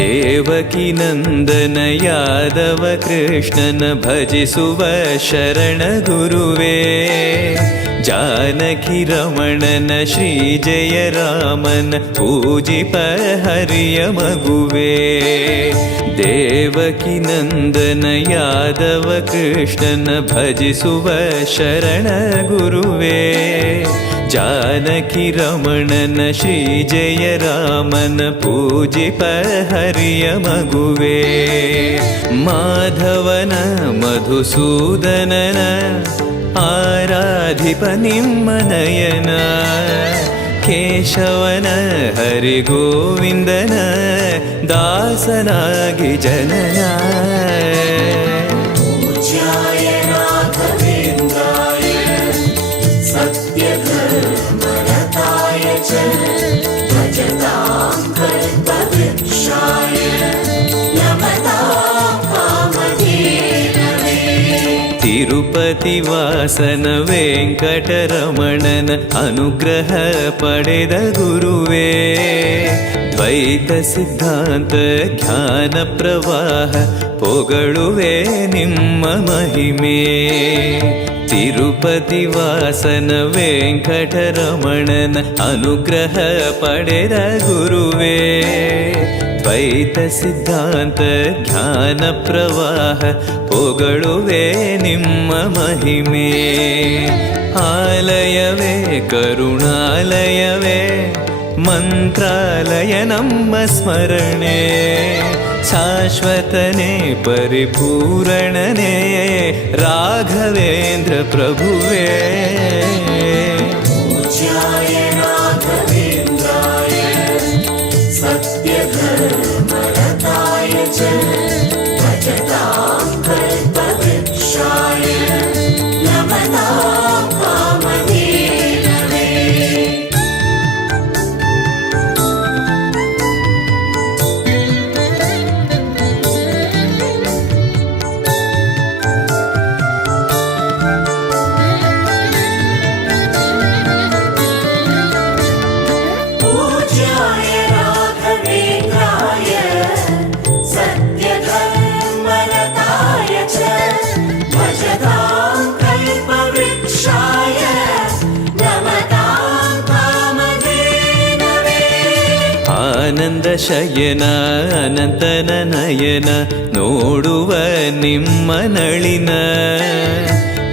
ದೇವಕಿ ನಂದನ ಯಾದವ ಕೃಷ್ಣನ ಭಜಿಸುವ ಶರಣ ಗುರುವೇ, ಜಾನಕಿ ರಮಣನ ಶ್ರೀ ಜಯ ರಾಮನ ಪೂಜಿಪ ಹರಿಯ ಮಗುವೇ. ದೇವಕಿ ನಂದನ ಯಾದವ ಕೃಷ್ಣನ ಭಜಿಸುವ ಶರಣ ಗುರುವೇ, ಜಾನಕಿ ರಮಣನ ಶ್ರೀ ಜಯ ರಾಮನ ಪೂಜಿಪ ಹರಿಯ ಮಗುವೇ. ಮಾಧವನ ಮಧುಸೂದನನ ಆರಾಧಿಪ ನಿಮ್ಮ ನಯನ, ಕೇಶವನ ಹರಿಗೋವಿಂದನ ದಾಸನಾಗಿ ಜನನ. ಪೂಜ್ಯಾಯ ರಾಘವೇಂದ್ರಾಯ ಸತ್ಯಧರ್ಮರತಾಯ ಚ ಭಜತಾಂ ಕಲ್ಪವೃಕ್ಷಾಯ ನಮತಾಂ ಕಾಮಧೇನವೇ. ತಿರುಪತಿ ವಾಸನ ವೆಂಕಟರಮಣನ ಅನುಗ್ರಹ ಪಡೆದ ಗುರುವೇ, ದ್ವೈತ ಸಿದ್ಧಾಂತ ಜ್ಞಾನ ಪ್ರವಾಹ ಪೊಗಳುವೆ ನಿಮ್ಮ ಮಹಿಮೆ. ತಿರುಪತಿ ವಾಸನ ವೆಂಕಟರಮಣನ ಅನುಗ್ರಹ ಪಡೆದ ಗುರುವೇ, ದ್ವೈತ ಸಿದ್ಧಾಂತ ಜ್ಞಾನ ಪ್ರವಾಹ ಪೊಗಳುವೆ ನಿಮ್ಮ ಮಹಿಮೆ. ಆಲಯವೇ ಕರುಣಾಲಯವೇ ಮಂತ್ರಾಲಯ ನಮ್ಮ ಸ್ಮರಣೆ, ಶಾಶ್ವತನೇ ಪರಿಪೂರಣನೇ ರಾಘವೇಂದ್ರ ಪ್ರಭುವೇ. ಪೂಜ್ಯಾಯ ರಾಘವೇಂದ್ರಾಯ ಸತ್ಯಧರ್ಮರತಾಯ ಚ ಭಜತಾಂ ಕಲ್ಪವೃಕ್ಷಾಯ ನಮತಾಂ ಕಾಮಧೇನವೇ. ಪೂಜ್ಯಾಯ ರಾಘವೇಂದ್ರಾಯ ಸತ್ಯಧರ್ಮರತಾಯ ಚ ಭಜತಾಂ ಕಲ್ಪವೃಕ್ಷಾಯ ನಮತಾಂ ಕಾಮಧೇನವೇ. ಆನಂದ ಶಯನ ಅನಂತನ ನಯನ ನೋಡುವ ನಿಮ್ಮ ನಳಿನ,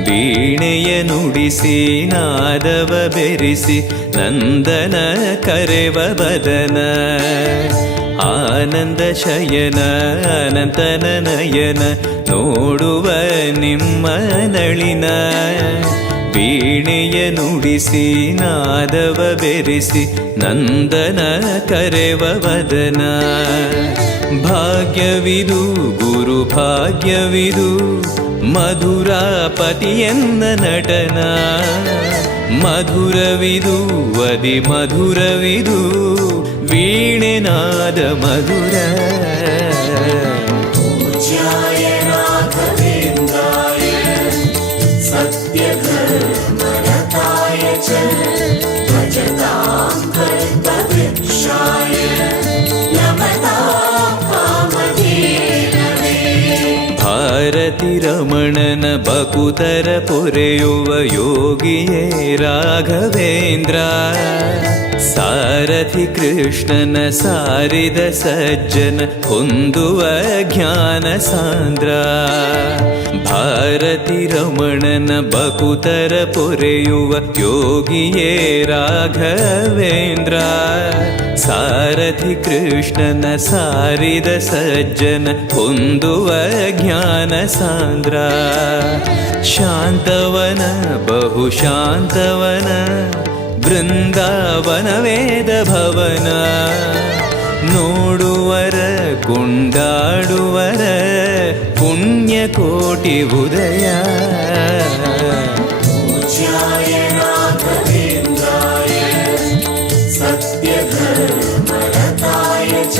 ವೀಣೆಯ ನುಡಿಸಿ ನಾದವ ಬೆರೆಸಿ ನಂದನ ಕರೆವ ಬದನ. ಆನಂದ ಶಯನ ಅನಂತನ ನಯನ ನೋಡುವ ನಿಮ್ಮ ನಳಿನ, ವೀಣೆಯ ನುಡಿಸಿ ನಾದವ ಬೆರೆಸಿ ನಂದನ ಕರೆವ ವದನ. ಭಾಗ್ಯವಿದು ಗುರು ಭಾಗ್ಯವಿದು ಮಧುರಾಪತಿಯನ್ನ ನಟನ, ಮಧುರವಿದು ಅದಿ ಮಧುರವಿದು ವೀಣೆನಾದ ಮಧುರ. ಪೂಜ್ಯಾಯ ರಾಘವೇಂದ್ರಾಯ ಸತ್ಯಧರ್ಮರತಾಯ ಚ ಭಜತಾಂ ಕಲ್ಪವೃಕ್ಷಾಯ ನಮತಾಂ ಕಾಮಧೇನವೇ. ಭಾರತಿ ರಮಣನ ಬಕುತರ ಪೊರೆಯುವ ಯೋಗಿಯೇ ರಾಘವೇಂದ್ರ, ಸಾರಥಿ ಕೃಷ್ಣನ ಸಾರಿದ ಸಜ್ಜನ ಹೊಂದುವ ಜ್ಞಾನ ಸಾಂದ್ರ. ಭಾರತಿ ರಮಣನ ಬಕುತರ ಪೊರೆಯುವ ಯೋಗಿಯೇ ರಾಘವೇಂದ್ರ, ಸಾರಥಿ ಕೃಷ್ಣನ ಸಾರಿದ ಸಜ್ಜನ ಹೊಂದುವ ಜ್ಞಾನ ಸಾಂದ್ರ. ಶಾಂತವನ ಬಹು ಶಾಂತವನ ಬೃಂದಾವನ ವೇದ ಭವನ, ನೋಡುವರ ಕೊಂಡಾಡುವರ ಪುಣ್ಯಕೋಟಿ ಉದಯ. ಪೂಜ್ಯಾಯ ರಾಘವೇಂದ್ರಾಯ ಸತ್ಯಧರ್ಮರತಾಯ ಚ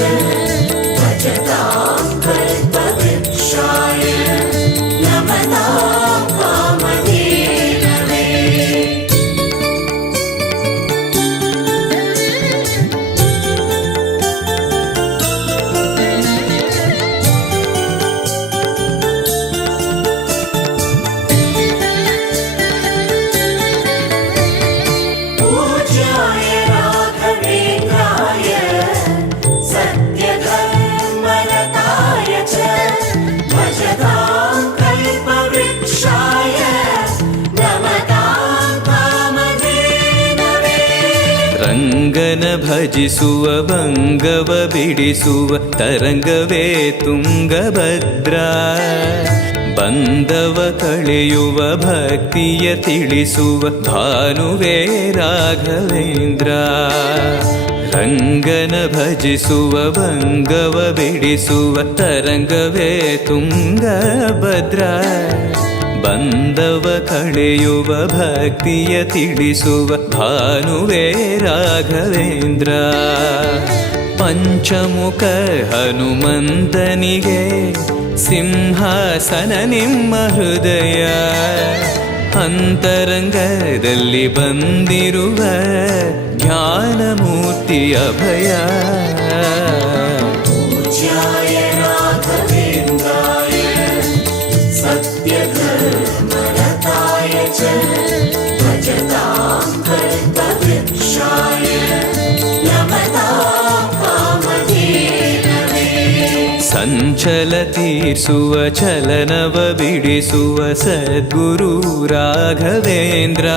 ಭಜತಾಂ ಕಲ್ಪವೃಕ್ಷಾಯ ನಮತಾಂ ಕಾಮಧೇನವೇ. ಭಜಿಸುವ ಭಂಗವ ಬಿಡಿಸುವ ತರಂಗವೇ ತುಂಗಭದ್ರಾ. ಬಂಧವ ಕಳೆಯುವ ಭಕ್ತಿಯ ತಿಳಿಸುವ ಭಾನುವೇ ರಾಘವೇಂದ್ರ. ರಂಗನ ಭಜಿಸುವ ಭಂಗವ ಬಿಡಿಸುವ ತರಂಗವೇ ತುಂಗಭದ್ರಾ. ಬಂಧವ ಕಳೆಯುವ ಭಕ್ತಿಯ ತಿಳಿಸುವ ಭಾನುವೇ ರಾಘವೇಂದ್ರ. ಪಂಚಮುಖ ಹನುಮಂತನಿಗೆ ಸಿಂಹಾಸನ ನಿಮ್ಮ ಹೃದಯ. ಅಂತರಂಗದಲ್ಲಿ ಬಂದಿರುವ ಜ್ಞಾನಮೂರ್ತಿ ಅಭಯ. पूज्याय राघवेन्द्राय सत्यधर्मरताय च भजतां कल्पवृक्षाय नमतां कामधेनवे. ಸಂಚಲ ತೀರಿಸುವ ಚಲನವ ಬಿಡಿಸುವ ಸದ್ಗುರು ರಾಘವೇಂದ್ರ.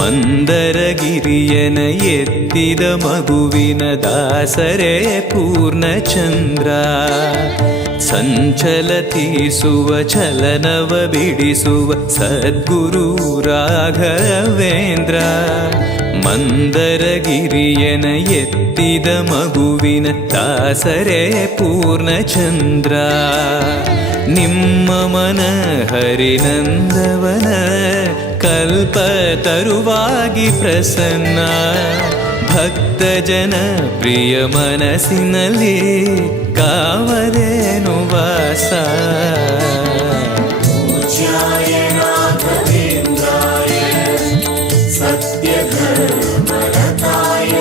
ಮಂದರಗಿರಿಯನ ಎತ್ತಿದ ಮಗುವಿನ ದಾಸರೇ ಪೂರ್ಣಚಂದ್ರ. ಸಂಚಲ ತೀರಿಸುವ ಚಲನವ ಬಿಡಿಸುವ ಸದ್ಗುರು ರಾಘವೇಂದ್ರ. ಮಂದರಗಿರಿಯನ ಎತ್ತಿದ ಮಗುವಿನ ದಾಸರೇ ಪೂರ್ಣಚಂದ್ರ. ನಿಮ್ಮ ಮನ ಹರಿನಂದವನ ಕಲ್ಪ ತರುವಾಗಿ ಪ್ರಸನ್ನ. ಭಕ್ತ ಜನ ಪ್ರಿಯ ಮನಸ್ಸಿನಲ್ಲಿ ಕಾವಲೇನು ವಾಸ. पूज्याय राघवेन्द्राय सत्यधर्मरताय च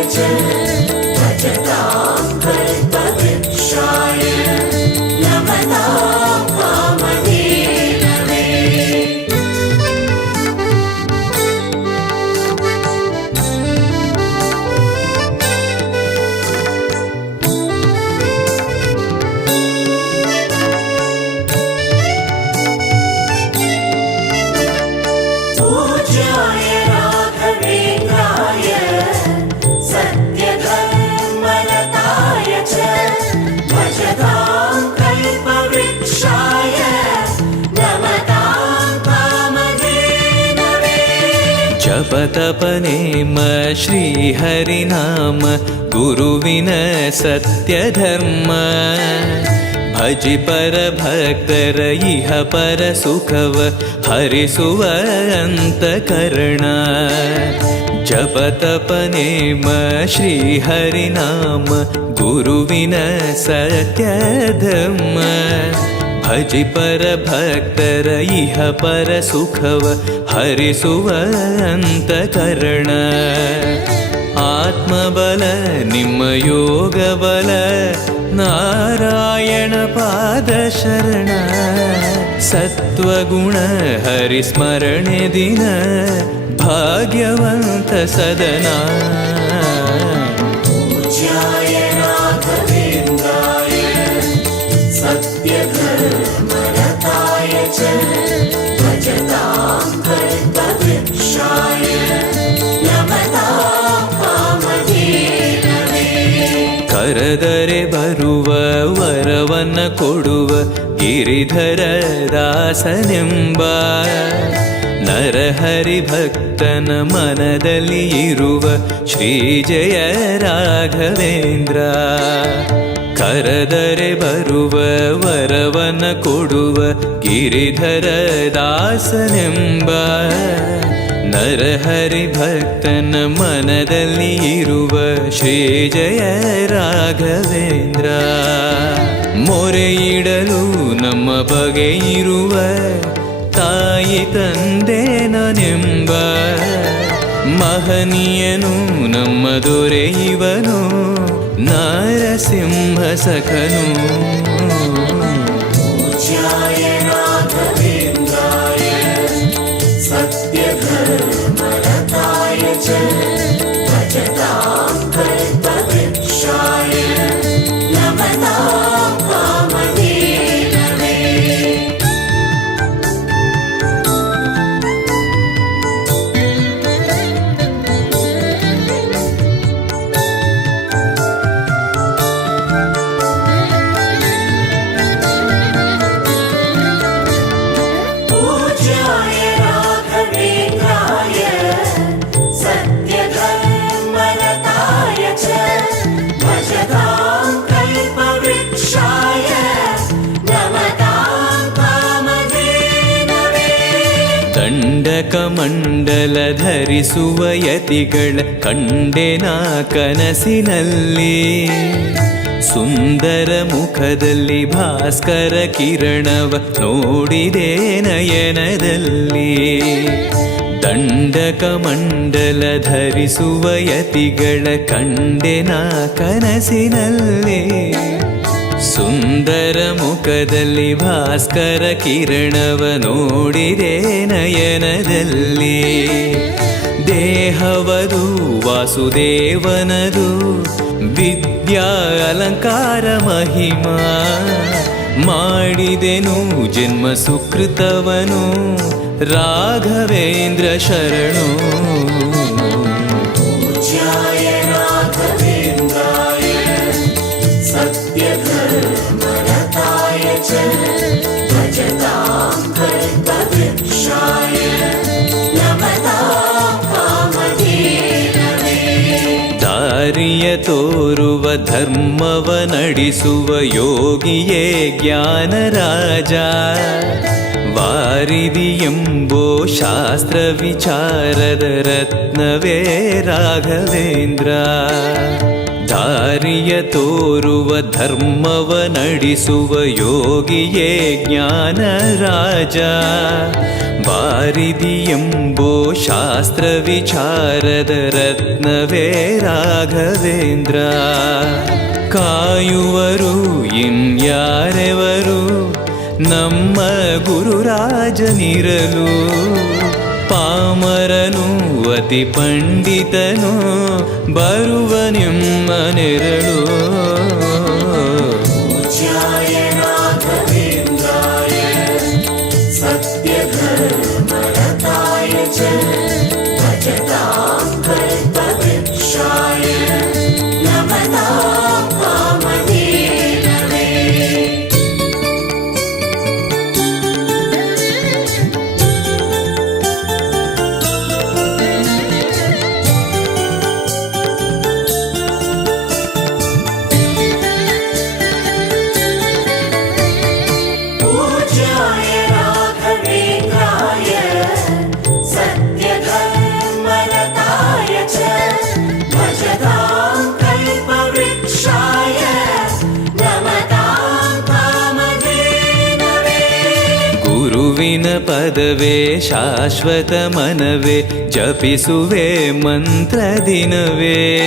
भजतां कल्पवृक्षाय नमतां कामधेनवे. पूज्याय राघवेन्द्राय सत्यधर्मरताय च भजतां कल्पवृक्षाय नमतां कामधेनवे. ಜಪತಪನೇಮ ಶ್ರೀಹರಿನಾಮ ಗುರುವಿನ ಸತ್ಯಧರ್ಮ. ಭಜಿ ಪರ ಭಕ್ತರ ಇಹ ಪರ ಸುಖವ ಹರಿಸುವ ಅಂತಕರಣ. ಜಪತಪನೇಮ ಶ್ರೀಹರಿನಾಮ ಗುರುವಿನ ಸತ್ಯಧರ್ಮ. ಭಜಿ ಪರ ಭಕ್ತರ ಇಹ ಪರ ಸುಖವ ಹರಿಸುವ ಅಂತಕರಣ. ಆತ್ಮಬಲ ನಿಮ್ಮ ಯೋಗ ಬಲ ನಾರಾಯಣ ಪಾದ ಶರಣ. ಸತ್ವಗುಣ ಹರಿಸ್ಮರಣೆ ದಿನ ಭಾಗ್ಯವಂತ ಸದನ. पूज्याय राघवेन्द्राय सत्यधर्मरताय च भजतां कल्पवृक्षाय नमतां कामधेनवे. ಕರೆದರೆ ಬರುವ ವರವನ್ನ ಕೊಡುವ ಗಿರಿಧರ ದಾಸನೆಂಬ. ನರಹರಿ ಭಕ್ತನ ಮನದಲ್ಲಿ ಇರುವ ಶ್ರೀ ಜಯ ರಾಘವೇಂದ್ರ. ಕರೆದರೆ ಬರುವ ವರವನ ಕೊಡುವ ಗಿರಿಧರ ದಾಸನೆಂಬ. ನರಹರಿ ಭಕ್ತನ ಮನದಲ್ಲಿ ಇರುವ ಶ್ರೀ ಜಯ ರಾಘವೇಂದ್ರ. ಮೊರೆಯಿಡಲು ನಮ್ಮ ಬಗೆ ಇರುವ ತಾಯಿ ತಂದೆ ನಾನೆಂಬ. ಮಹನೀಯನು ನಮ್ಮ ದೊರೆ ಇವನು ನಾರಸಿಂಹ ಸಖನು. पूज्याय राघवेन्द्राय सत्यधर्मरताय च भजतां कल्पवृक्षाय नमतां कामधेनवे. ಕಮಂಡಲ ಧರಿಸುವ ಯತಿಗಳ ಕಂಡೆನ ಕನಸಿನಲ್ಲಿ. ಸುಂದರ ಮುಖದಲ್ಲಿ ಭಾಸ್ಕರ ಕಿರಣವ ನೋಡಿದೆ ನಯನದಲ್ಲಿ. ದಂಡಕ ಮಂಡಲ ಧರಿಸುವ ಯತಿಗಳ ಕಂಡೆನ ಕನಸಿನಲ್ಲಿ. ಸುಂದರ ಮುಖದಲ್ಲಿ ಭಾಸ್ಕರ ಕಿರಣವ ನೋಡಿದೆ ನಯನದಲ್ಲಿ. ದೇಹವದು ವಾಸುದೇವನದು ವಿದ್ಯಾ ಅಲಂಕಾರ ಮಹಿಮಾ. ಮಾಡಿದೆನು ಜನ್ಮ ಸುಕೃತವನು ರಾಘವೇಂದ್ರ ಶರಣು. पूज्याय राघवेन्द्राय सत्यधर्मरताय च भजतां कल्पवृक्षाय नमतां कामधेनवे. ದಾರಿಯ ತೋರುವ ಧರ್ಮವ ನಡೆಸುವ ಯೋಗಿಯೇ ಜ್ಞಾನರಾಜ. ವಾರಿದಿ ಎಂಬೋ ಶಾಸ್ತ್ರ ವಿಚಾರದ ರತ್ನವೇ ರಾಘವೇಂದ್ರ. ದಾರಿಯ ತೋರುವ ಧರ್ಮವ ನಡೆಸುವ ಯೋಗಿಯೇ ಜ್ಞಾನರಾಜ. ವಾರಿದಿ ಎಂಬೋ ಶಾಸ್ತ್ರ ವಿಚಾರದ ರತ್ನವೇ ರಾಘವೇಂದ್ರ. ಕಾಯುವರು ಇನ್ಯಾರೆವರು ನಮ್ಮ ಗುರುರಾಜನಿರಲು. ಪಾಮರನು ಅತಿ ಪಂಡಿತನು ಬರುವ ನಿಮ್ಮ ನೆರಳು. पूज्याय राघवेन्द्राय सत्यधर्मरताय च भजतां कल्पवृक्षाय नमतां कामधेनवे. पूज्याय राघवेन्द्राय सत्यधर्मरताय च भजतां कल्पवृक्षाय नमतां कामधेनवे. ಗುರುವಿನ ಪದವೇ ಶಾಶ್ವತ ಮನವೇ ಜಪಿಸುವೆ ಮಂತ್ರ ದಿನವೇ.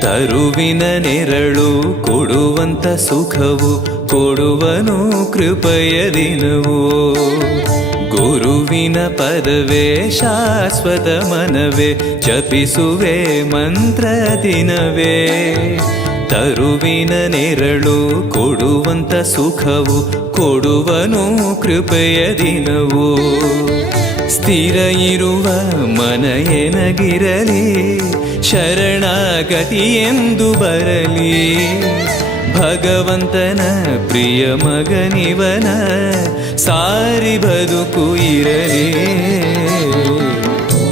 ತರುವಿನ ನೆರಳು ಕೊಡುವಂತ ಸುಖವು ಕೊಡುವನು ಕೃಪೆಯ ದಿನವೂ. ಗುರುವಿನ ಪದವೇ ಶಾಶ್ವತ ಮನವೇ ಜಪಿಸುವೆ ಮಂತ್ರ ದಿನವೇ. ತರುವಿನ ನೆರಳು ಕೊಡುವಂತ ಸುಖವು ಕೊಡುವನು ಕೃಪೆಯ ದಿನವೂ. ಸ್ಥಿರ ಇರುವ ಮನ ಎನಗಿರಲಿ ಶರಣಾಗತಿ ಎಂದು ಬರಲಿ. ಭಗವಂತನ ಪ್ರಿಯ ಮಗನಿವನ ಸಾರಿ ಬದುಕು ಇರಲಿ.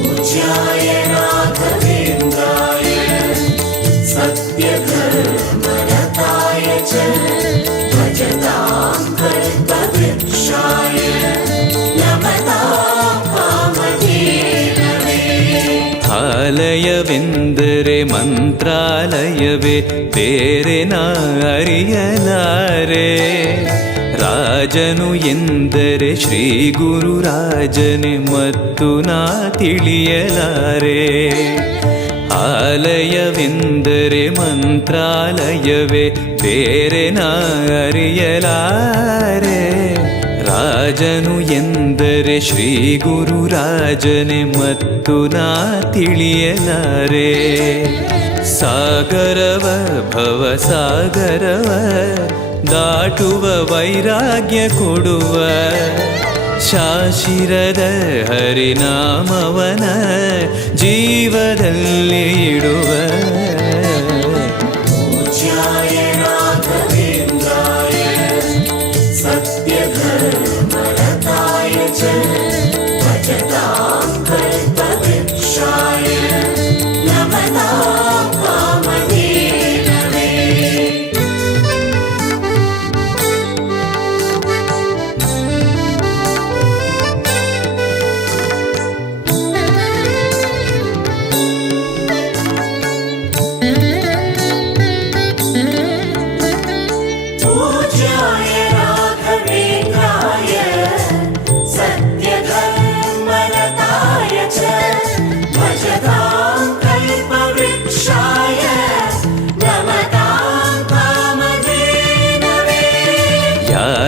पूज्याय राघवेन्द्राय सत्यधर्मरताय च भजतां कल्पवृक्षाय नमतां कामधेनवे. ಆಲಯವೆಂದರೆ ಮಂತ್ರಾಲಯವೇ ಬೇರೆ ನಾ ಅರಿಯಲಾರೆ. ರಾಜನು ಎಂದರೆ ಶ್ರೀ ಗುರುರಾಜನೇ ಮತ್ತು ನಾ ತಿಳಿಯಲಾರೆ. ಆಲಯವೆಂದರೆ ಮಂತ್ರಾಲಯವೇ ಬೇರೆ ನಾ ಅರಿಯಲಾರೆ. ರಾಜನು ಎಂದರೆ ಶ್ರೀ ಗುರುರಾಜನೇ ಮತ್ತು ನಾ ತಿಳಿಯಲಾರೆ. ಸಾಗರವ ಭವ ಸಾಗರವ ದಾಟುವ ವೈರಾಗ್ಯ ಕೊಡುವ ಶಾಶಿರದ ಹರಿನಾಮವನ ಜೀವದಲ್ಲಿ ಇಡುವ. पूज्याय राघवेन्द्राय सत्यधर्मरताय च भजतां कल्पवृक्षाय नमतां कामधेनवे.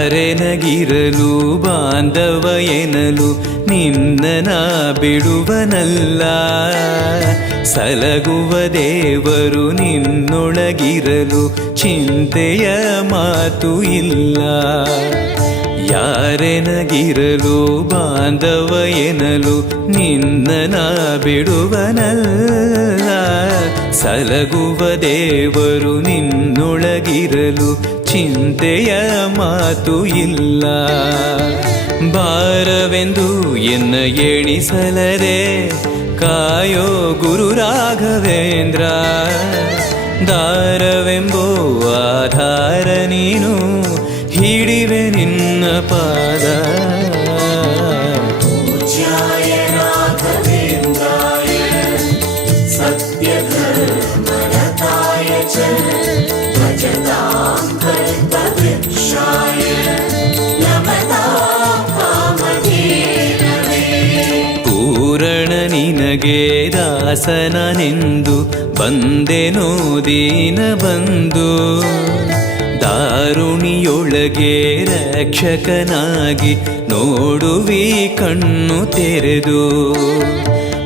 ಯಾರೆನಗಿರಲು ಬಾಂಧವ ಎನಲು ನಿನ್ನ ಬಿಡುವನಲ್ಲ. ಸಲಗುವ ದೇವರು ನಿನ್ನೊಳಗಿರಲು ಚಿಂತೆಯ ಮಾತು ಇಲ್ಲ. ಯಾರೆನಗಿರಲು ಬಾಂಧವ ಎನಲು ನಿನ್ನ ಬಿಡುವನಲ್ಲ. ಸಲಗುವ ದೇವರು ನಿನ್ನೊಳಗಿರಲು ಚಿಂತೆಯ ಮಾತು ಇಲ್ಲ. ಭಾರವೆಂದು ಎನ್ನ ಎಣಿಸಲರೆ ಕಾಯೋ ಗುರು ರಾಘವೇಂದ್ರ. ದಾರವೆಂಬೋ ಆಧಾರ ನೀನು ಹಿಡಿವೆ ನಿನ್ನ ಪಾದ. पूज्याय राघवेन्द्राय सत्यधर्मरताय च भजतां कल्पवृक्षाय नमतां कामधेनवे. ಪೂರಣ ನಿನಗೆ ದಾಸನನೆಂದು ಬಂದೆನೋ ದೀನ ಬಂದು. ದಾರುಣಿಯೊಳಗೆ ರಕ್ಷಕನಾಗಿ ನೋಡುವಿ ಕಣ್ಣು ತೆರೆದು.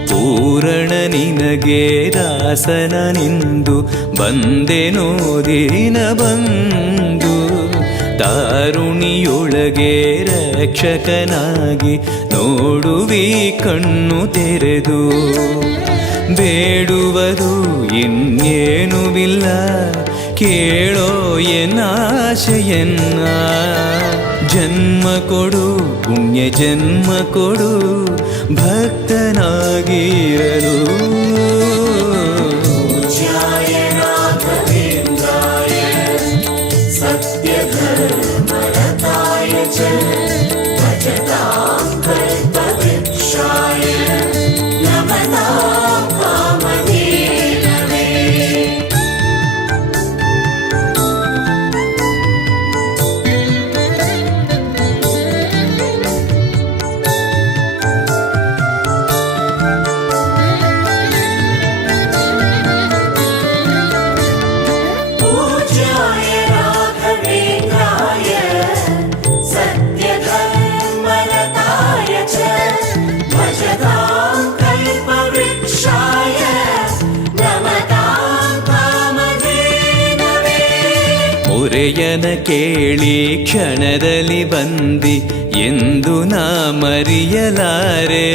ಪೂರಣ ನಿನಗೆ ದಾಸನನೆಂದು ಬಂದೆನೋ ದೀನ ಬಂದು. ದಾರುಣಿಯೊಳಗೆ ರಕ್ಷಕನಾಗಿ ನೋಡುವಿ ಕಣ್ಣು ತೆರೆದು. ಬೇಡುವುದು ಇನ್ನೇನುವಿಲ್ಲ ಕೇಳೋ ಎನ್ನಾಶೆಯನ್ನ. ಜನ್ಮ ಕೊಡು ಪುಣ್ಯ ಜನ್ಮ ಕೊಡು ಭಕ್ತನಾಗಿರಲು. पूज्याय राघवेन्द्राय सत्यधर्मरताय च भजतां कल्पवृक्षाय नमतां कामधेनवे. पूज्याय राघवेन्द्राय सत्यधर्मरताय च भजतां कल्पवृक्षाय नमतां कामधेनवे. ಮೊರೆಯನ ಕೇಳಿ ಕ್ಷಣದಲ್ಲಿ ಬಂದಿ ಎಂದು ನಾ ಮರೆಯಲಾರೆ.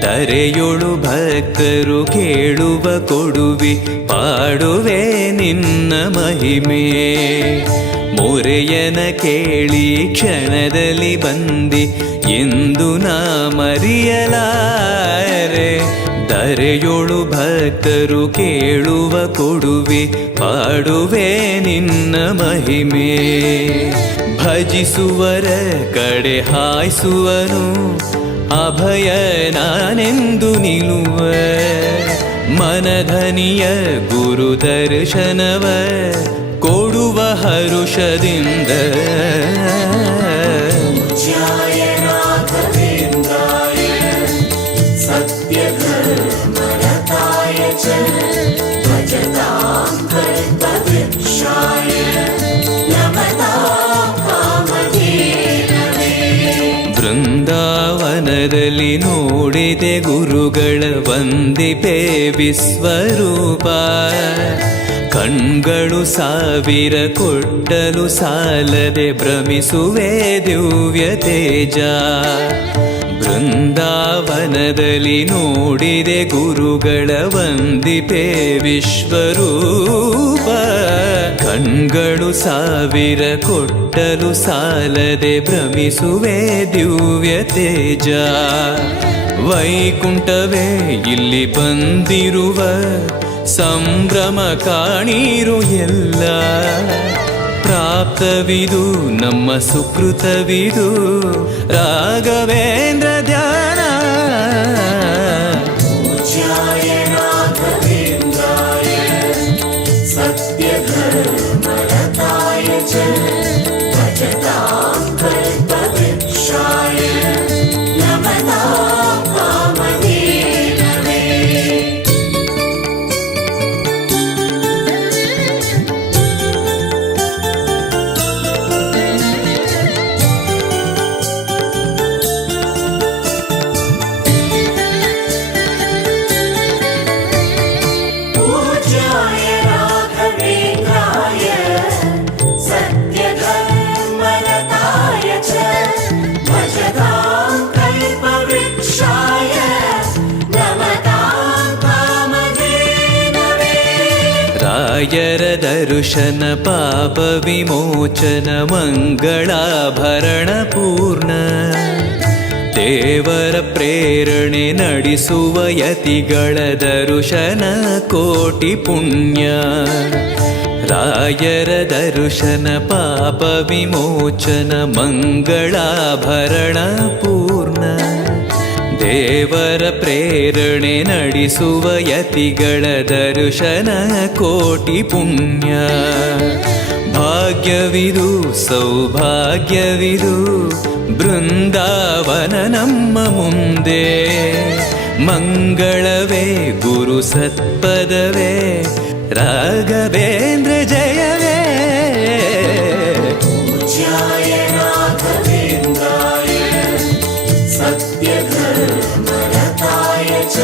ತರೆಯೊಳು ಭಕ್ತರು ಕೇಳುವ ಕೊಡುವಿ ಪಾಡುವೆ ನಿನ್ನ ಮಹಿಮೆ. ಮೊರೆಯನ ಕೇಳಿ ಕ್ಷಣದಲ್ಲಿ ಬಂದಿ ಎಂದು ನಾ ಮರೆಯಲಾರೆ. ಧರೆಯೊಳು ಭಕ್ತರು ಕೇಳುವ ಕೊಡುವೆ ಪಾಡುವೆ ನಿನ್ನ ಮಹಿಮೆ. ಭಜಿಸುವರ ಕಡೆ ಹಾಯಿಸುವನು ಅಭಯ ನಾನೆಂದು ನಿಲ್ಲುವ. ಮನಧನಿಯ ಗುರು ದರ್ಶನವ ಕೊಡುವ ಹರುಷದಿಂದ. पूज्याय राघवेन्द्राय सत्यधर्मरताय च भजतां कल्पवृक्षाय नमतां कामधेनवे. ಬೃಂದಾವನದಲ್ಲಿ ನೋಡಿದೆ ಗುರುಗಳ ವಂದಿಪೆ ವಿಶ್ವರೂಪ. ಕಣ್ಗಳು ಸಾವಿರ ಕೊಟ್ಟಲು ಸಾಲದೆ ಭ್ರಮಿಸುವೆ ದಿವ್ಯ ತೇಜ. ಬೃಂದಾವನದಲ್ಲಿ ನೋಡಿದೆ ಗುರುಗಳ ವಂದಿಪೆ ವಿಶ್ವರೂಪ. ಕಣ್ಗಳು ಸಾವಿರ ಕೊಟ್ಟಲು ಸಾಲದೆ ಭ್ರಮಿಸುವೆ ದಿವ್ಯ ತೇಜ. ವೈಕುಂಠವೇ ಇಲ್ಲಿ ಬಂದಿರುವ ಸಂಭ್ರಮ ಕಾಣಿರು ಎಲ್ಲ. ಪ್ರಾಪ್ತವಿದು ನಮ್ಮ ಸುಕೃತವಿದು ರಾಘವೇಂದ್ರ ಧ್ಯಾನ. पूज्याय राघवेन्द्राय सत्यधर्मरताय च भजतां कल्पवृक्षाय नमतां कामधेनवे. ರಾಯರ ದರ್ಶನ ಪಾಪ ವಿಮೋಚನ ಮಂಗಳಾಭರಣ ಪೂರ್ಣ ದೇವರ ಪ್ರೇರಣೆ ನಡೆಸುವ ಯತಿಗಳ ದರ್ಶನ ಕೋಟಿ ಪುಣ್ಯ ರಾಯರ ದರ್ಶನ ಪಾಪ ವಿಮೋಚನ ಮಂಗಳಾಭರಣ ಪೂರ್ಣ ದೇವರ ಪ್ರೇರಣೆ ನಡೆಸುವ ಯತಿಗಳ ದರ್ಶನ ಕೋಟಿ ಪುಣ್ಯ ಭಾಗ್ಯವಿದು ಸೌಭಾಗ್ಯವಿದು ಬೃಂದಾವನ ನಮ್ಮ ಮುಂದೆ ಮಂಗಳವೇ ಗುರು ಸತ್ಪದವೇ ರಾಘವೇಂದ್ರ ಜಯವೇ पूज्याय राघवेन्द्राय सत्यधर्मरताय च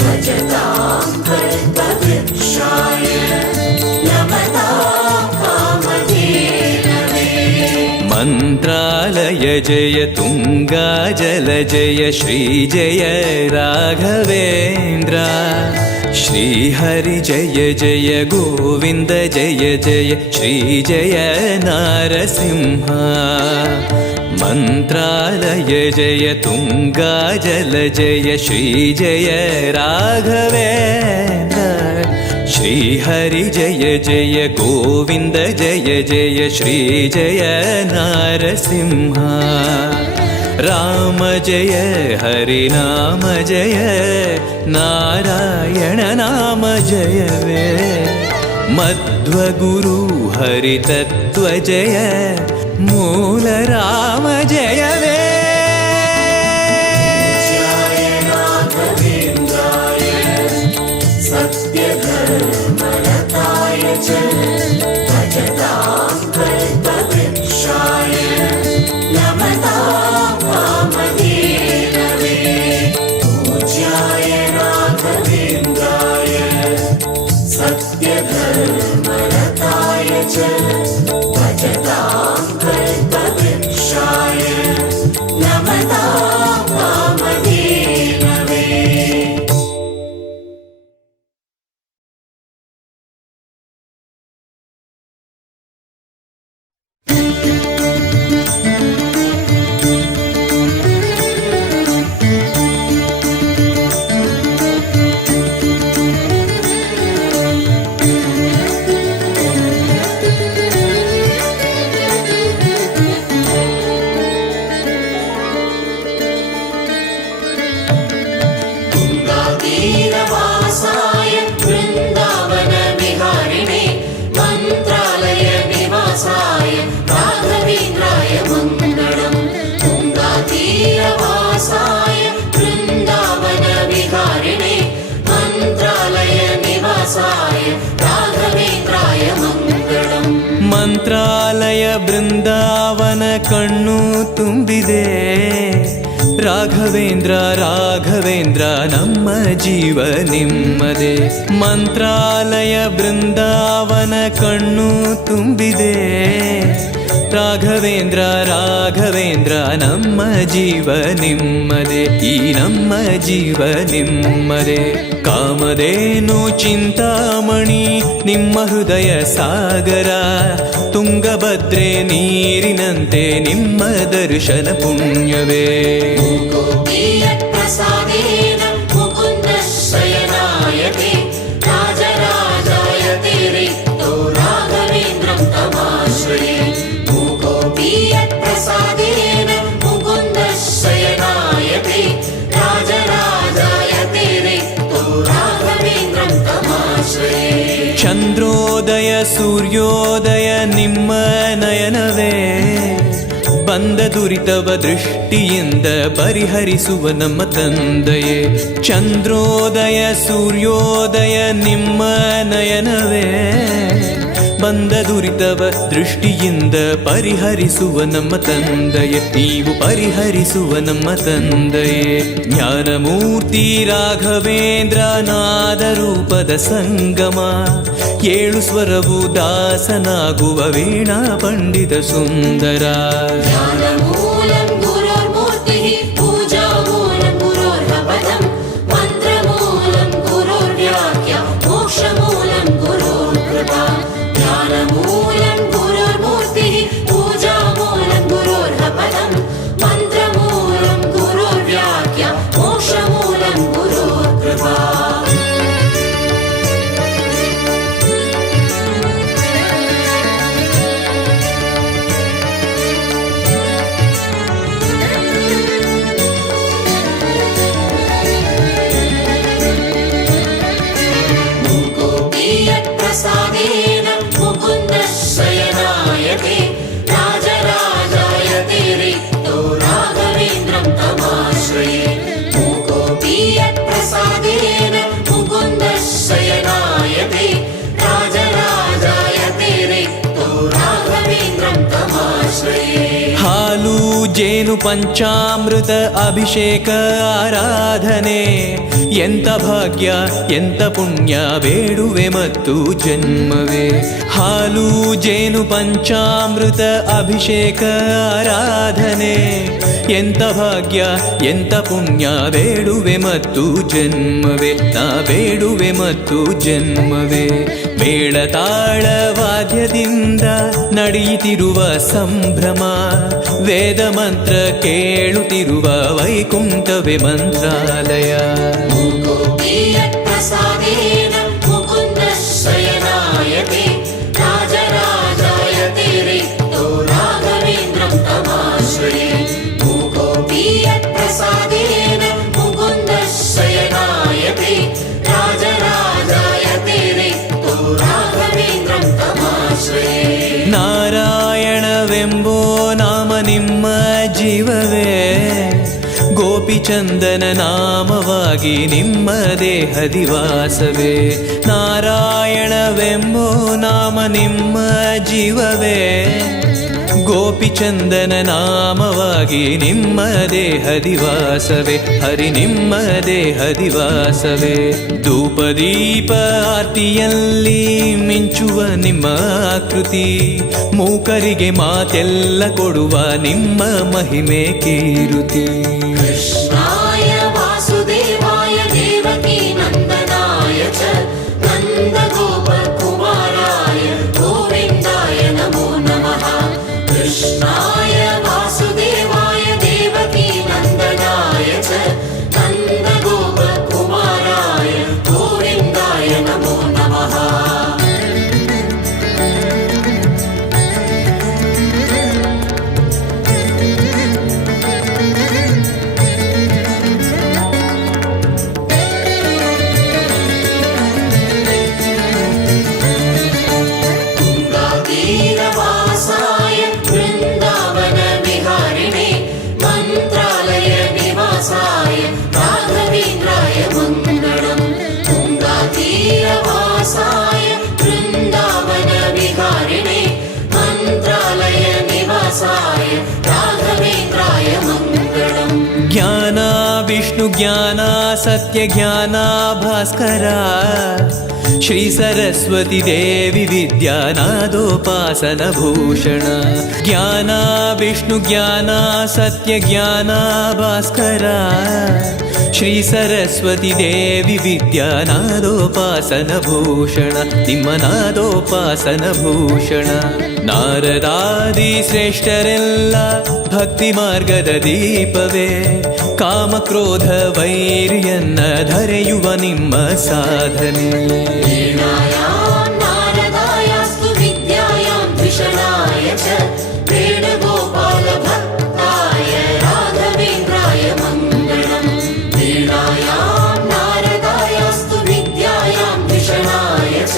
भजतां कल्पवृक्षाय नमतां कामधेनवे ಮಂತ್ರಾಲಯ ಜಯ ತುಂಗಾ ಜಲ ಜಯ ಶ್ರೀ ಜಯ ರಾಘವೇಂದ್ರ ಶ್ರೀ ಹರಿ ಜಯ ಜಯ ಗೋವಿಂದ ಜಯ ಜಯ ಶ್ರೀ ಜಯ ನಾರಸಿಂಹ ಮಂತ್ರಾಲಯ ಜಯ ತುಂಗಾ ಜಲ ಜಯ ಶ್ರೀ ಜಯ ರಾಘವೇಂದ್ರ ಶ್ರೀ ಹರಿ ಜಯ ಜಯ ಗೋವಿಂದ ಜಯ ಜಯ ಶ್ರೀ ಜಯ ನಾರಸಿಂಹ ರಾಮ ಜಯ ಹರಿ ನಾಮ ಜಯ ನಾರಾಯಣ ನಾಮ ಜಯವೇ ಮಧ್ವಗುರು ಹರಿ ತತ್ವ ಜಯ ಮೂಲ ರಾಮ ಜಯವೇ पूज्याय राघवेन्द्राय सत्यधर्मरताय च भजतां कल्पवृक्षाय नमतां कामधेनवे पूज्याय राघवेन्द्राय सत्यधर्मरताय च भजतां कल्पवृक्षाय नमतां कामधेनवे तुङ्गातीरवासाय वृन्दावनविहारिणे मन्त्रालय निवासाय राघवेन्द्राय मङ्गलम् तुङ्गातीरवासाय वृन्दावनविहारिणे मन्त्रालय निवासाय राघवेन्द्राय मङ्गलम् ಮಂತ್ರಾಲಯ ಬೃಂದಾವನ ಕಣ್ಣು ತುಂಬಿದೆ ರಾಘವೇಂದ್ರ ರಾಘವೇಂದ್ರ ನಮ್ಮ ಜೀವ ನಿಮ್ಮದೆ ಮಂತ್ರಾಲಯ ಬೃಂದಾವನ ಕಣ್ಣು ತುಂಬಿದೆ ರಾಘವೇಂದ್ರ ರಾಘವೇಂದ್ರ ನಮ್ಮ ಜೀವ ನಿಮ್ಮದೆ ಈ ನಮ್ಮ ಜೀವ ನಿಮ್ಮದೆ ಕಾಮಧೇನು ಚಿಂತಾಮಣಿ ನಿಮ್ಮ ಹೃದಯ ಸಾಗರ ತುಂಗಭದ್ರೆ ನೀರಿನಂತೆ ನಿಮ್ಮ ದರ್ಶನ ಪುಣ್ಯವೇ गोपीयप्रसादेन मुकुन्दशयनायते राजराजायते रिक्तो राघवेन्द्रं तमाश्रये गोपीयप्रसादेन मुकुन्दशयनायते राजराजायते रिक्तो राघवेन्द्रं तमाश्रये ಚಂದ್ರೋದಯ ಸೂರ್ಯೋದಯ ನಿಮ್ಮ ನಯನವೇ ಬಂದ ದುರಿತವ ದೃಷ್ಟಿಯಿಂದ ಪರಿಹರಿಸುವ ನಮ್ಮ ತಂದೆಯೇ ಚಂದ್ರೋದಯ ಸೂರ್ಯೋದಯ ನಿಮ್ಮ ನಯನವೇ ಬಂದ ದುರಿತವ ದೃಷ್ಟಿಯಿಂದ ಪರಿಹರಿಸುವ ನಮ್ಮ ತಂದೆಯೇ ನೀವು ಪರಿಹರಿಸುವ ನಮ್ಮ ತಂದೆಯೇ ಜ್ಞಾನಮೂರ್ತಿ ರಾಘವೇಂದ್ರ ನಾದ ರೂಪದ ಸಂಗಮ ಏಳು ಸ್ವರವು ದಾಸನಾಗುವ ವೀಣಾ ಪಂಡಿತ ಸುಂದರ ज्ञानमूलं गुरोर्मूर्तिः पूजामूलं गुरोर्पदं मन्त्रमूलं गुरोर्व्याख्या मोक्षमूलं गुरोर्ब्रह्म ಜೇನು ಪಂಚಾಮೃತ ಅಭಿಷೇಕ ಆರಾಧನೆ ಎಂತ ಭಾಗ್ಯ ಎಂತ ಪುಣ್ಯ ಬೇಡುವೆ ಮತ್ತು ಜನ್ಮವೇ. ಹಾಲು ಜೇನು ಪಂಚಾಮೃತ ಅಭಿಷೇಕ ಆರಾಧನೆ ಎಂತ ಭಾಗ್ಯ ಎಂತ ಪುಣ್ಯ ಬೇಡುವೆ ಮತ್ತು ಜನ್ಮವೇ. ನಾ ಬೇಡುವೆ ಮತ್ತು ಜನ್ಮವೇ. ಮೇಳ ತಾಳ ವಾದ್ಯದಿಂದ ನಡೆಯುತ್ತಿರುವ ಸಂಭ್ರಮ, ವೇದ ಮಂತ್ರ ಕೇಳುತ್ತಿರುವ ವೈಕುಂಠವೇ ಮಂತ್ರಾಲಯ. प्रसादेन मुकुन्द शयनायते राजराजायते रिक्तो राघवेन्द्रं तमाश्रये. मूकोऽपि यत्प्रसादेन मुकुन्द शयनायते राजराजायते रिक्तो राघवेन्द्रं तमाश्रये. ನಾರಾಯಣವೆಂಬೋ ನಾಮ ನಿಮ್ಮ ಜೀವವೇ, ಗೋಪಿಚಂದನ ನಾಮವಾಗಿ ನಿಮ್ಮ ದೇಹದಿವಾಸವೇ. ನಾರಾಯಣವೆಂಬೋ ನಾಮ ನಿಮ್ಮ ಜೀವವೇ, ಗೋಪಿಚಂದನ ನಾಮವಾಗಿ ನಿಮ್ಮ ದೇಹದಿವಾಸವೇ. ಹರಿ ನಿಮ್ಮ ದೇಹದಿವಾಸವೇ. ಧೂಪದೀಪ ಆರ್ತಿಯಲ್ಲಿ ಮಿಂಚುವ ನಿಮ್ಮ ಆಕೃತಿ, ಮೂಕರಿಗೆ ಮಾತೆಲ್ಲ ಕೊಡುವ ನಿಮ್ಮ ಮಹಿಮೆ ಕೀರುತಿ. कृष्णाय वासुदेवाय देवकी नन्दनाय च नन्दगोपकुमाराय गोविन्दाय नमो नमः. कृष्णाय वासुदेवाय देवकी नन्दनाय च नन्दगोपकुमाराय गोविन्दाय नमो नमः. तीरवासाय वृन्दावन विहारिणे मन्त्रालय निवासाय राघवेन्द्राय मङ्गलम्. तुङ्गातीरवासाय वृन्दावन विहारिणे मन्त्रालय निवासाय राघवेन्द्राय मङ्गलम्. ಜ್ಞಾನ ವಿಷ್ಣು ಜ್ಞಾನ ಸತ್ಯ ಜ್ಞಾನ ಭಾಸ್ಕರ, ಶ್ರೀ ಸರಸ್ವತಿ ದೇವಿ ವಿದ್ಯಾನಾದೋಪಾಸನ ಭೂಷಣ. ಜ್ಞಾನ ವಿಷ್ಣು ಜ್ಞಾನ ಸತ್ಯ ಜ್ಞಾನ ಭಾಸ್ಕರ, ಶ್ರೀ ಸರಸ್ವತಿ ದೇವಿ ವಿದ್ಯಾನಾದೋಪಾಸನ ಭೂಷಣ. ನಿಮ್ಮ ನಾದೋಪಾಸನ ಭೂಷಣ. ನಾರದಾದಿ ಶ್ರೇಷ್ಠರೆಲ್ಲ ಭಕ್ತಿ ಮಾರ್ಗದ ದೀಪವೇ, ಕಾಮಕ್ರೋಧ ವೈರಿಯನ್ನ ಧರೆಯುವ ನಿಮ್ಮ ಸಾಧನೆ. वीणायां नारदायास्तु विद्यायां द्विषणाय च वेणुगोपालभक्ताय राघवेन्द्राय मङ्गलम्. वीणायां नारदायास्तु विद्यायां द्विषणाय च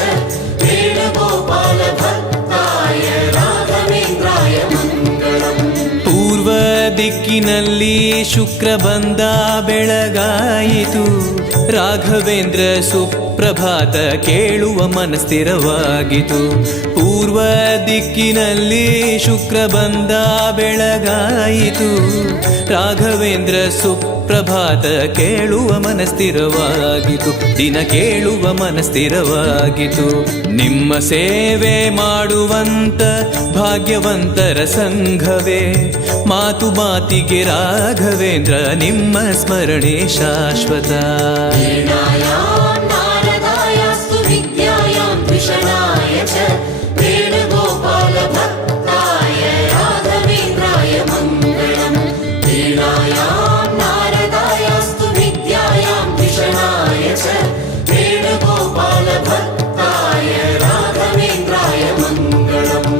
वेणुगोपालभक्ताय राघवेन्द्राय मङ्गलम्. ಪೂರ್ವ ದಿಕ್ಕಿನಲ್ಲಿ ಶುಕ್ರ ಬಂದ ಬೆಳಗಾಯಿತು, ರಾಘವೇಂದ್ರ ಸುಪ್ರಭಾತ ಕೇಳುವ ಮನಸ್ಥಿರವಾಗಿತು. ಪೂರ್ವ ದಿಕ್ಕಿನಲ್ಲಿ ಶುಕ್ರ ಬಂದ ಬೆಳಗಾಯಿತು, ರಾಘವೇಂದ್ರ ಸುಪ್ರಭಾತ ಕೇಳುವ ಮನಸ್ಥಿರವಾಗಿತು. ದಿನ ಕೇಳುವ ಮನಸ್ಥಿರವಾಗಿತು. ನಿಮ್ಮ ಸೇವೆ ಮಾಡುವಂತ ಭಾಗ್ಯವಂತರ ಸಂಘವೇ, ಮಾತು ಮಾತಿಗೆ ರಾಘವೇಂದ್ರ ನಿಮ್ಮ ಸ್ಮರಣೆ ಶಾಶ್ವತ. वीणायां नारदायास्तु विद्यायां द्विषणाय च वेणुगोपालभक्ताय राघवेन्द्राय मङ्गलम्. वीणायां नारदायास्तु विद्यायां द्विषणाय च वेणुगोपालभक्ताय राघवेन्द्राय मङ्गलम्.